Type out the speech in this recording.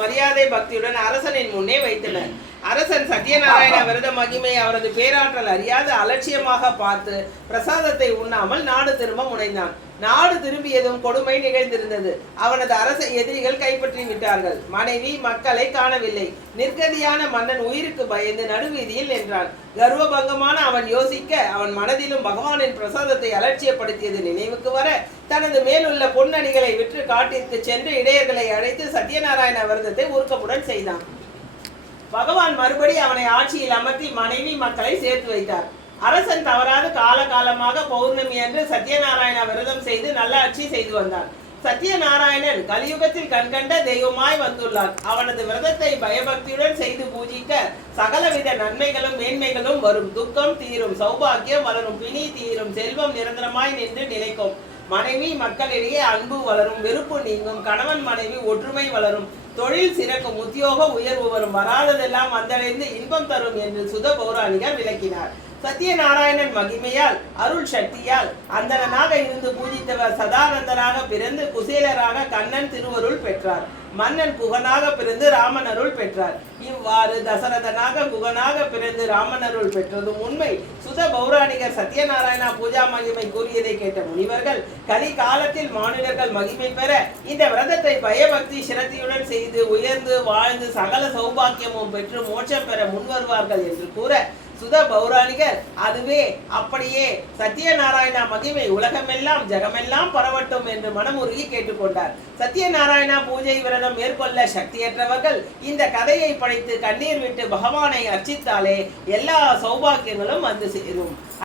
மரியாதை பக்தியுடன் அரசனின் முன்னே வைத்தனர். அரசன் சத்யநாராயண விரத மகிமை அவரது பேராற்றல் அறியாது அலட்சியமாக பார்த்து பிரசாதத்தை உண்ணாமல் நாடு திரும்ப முனைந்தான். நாடு திரும்பியதும் கொடுமை நிகழ்ந்திருந்தது. அவனது அரச எதிரிகள் கைப்பற்றி விட்டார்கள். மனைவி மக்களை காணவில்லை. நிர்கதியான மன்னன் உயிருக்கு பயந்து நடுவீதியில் நின்றான். கர்வபங்கமான அவன் யோசிக்க அவன் மனதிலும் பகவானின் பிரசாதத்தை அலட்சியப்படுத்தியது நினைவுக்கு வர தனது மேலுள்ள பொன்னணிகளை விற்று காட்டிற்கு சென்று இடையர்களை அழைத்து சத்யநாராயண விரதத்தை உருக்கமுடன் செய்தான். பகவான் மறுபடி அவனை ஆட்சியில் அமர்த்தி மனைவி மக்களை சேர்த்து வைத்தார். அரசன் தவறாது காலகாலமாக பௌர்ணமி அன்று சத்யநாராயண விரதம் செய்து நல்லாட்சி செய்து வந்தான். சத்யநாராயணன் கலியுகத்தில் கண்கண்ட தெய்வமாய் வந்துள்ளார். அவனது விரதத்தை பயபக்தியுடன் செய்து பூஜிக்க சகலவித நன்மைகளும் மேன்மைகளும் வரும். துக்கம் தீரும், சௌபாக்கியம் வளரும், பிணி தீரும், செல்வம் நிரந்தரமாய் நின்று நிலைக்கும், மனைவி மக்களிடையே அன்பு வளரும், வெறுப்பு நீங்கும், கணவன் மனைவி ஒற்றுமை வளரும், தொழில் சிறக்கும், உத்தியோக உயர்வு வரும், வராததெல்லாம் வந்தடைந்து இன்பம் தரும் என்று சுத பௌராணிகர் விளக்கினார். சத்யநாராயணன் மகிமையால் அருள் சக்தியால் அந்தணனாக இருந்து பூஜித்தவர் சதானந்தராக பிறந்து குசேலராக கண்ணன் திருவருள் பெற்றார். மன்னன் குகனாக பிறந்து ராமன் அருள் பெற்றார். இவ்வாறு தசரதனாக குகனாக பிறந்து ராமன் அருள் பெற்றதும் உண்மை. சுத பௌராணிகர் சத்யநாராயணா பூஜா மகிமை கூறியதை கேட்ட முனிவர்கள் கலி காலத்தில் மாநிலர்கள் மகிமை பெற இந்த விரதத்தை பயபக்தி சிரத்தியுடன் செய்து உயர்ந்து வாழ்ந்து சகல சௌபாக்கியமும் பெற்று மோட்சம் பெற முன்வருவார்கள் என்று கூற சுத பௌராணிகர் அதுவே அப்படியே சத்யநாராயணா மகிமை உலகமெல்லாம் ஜகமெல்லாம் பரவட்டும் என்று மனமுருகி கேட்டுக்கொண்டார். சத்யநாராயணா பூஜை விரதம் மேற்கொள்ள சக்தியற்றவர்கள் இந்த கதையை படித்து கண்ணீர் விட்டு பகவானை அர்ச்சித்தாலே எல்லா சௌபாக்கியங்களும் வந்து சேரும்.